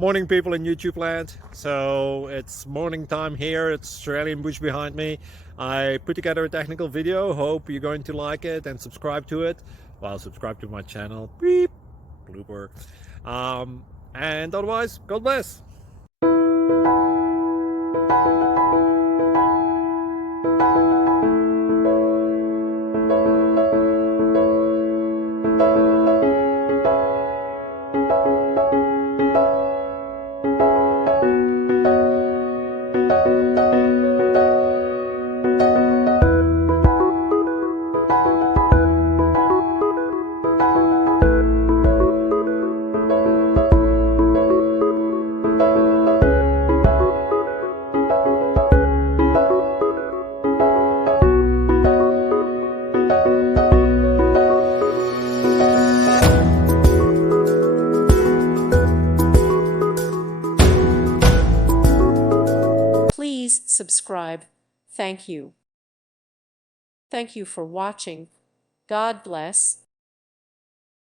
Morning, people in YouTube land. So it's morning time here. It's Australian bush behind me. I put together a technical video. Hope you're going to like it and subscribe to it. Well, subscribe to my channel. Beep. Blooper. And otherwise, God bless. Please subscribe. Thank you. Thank you for watching. God bless.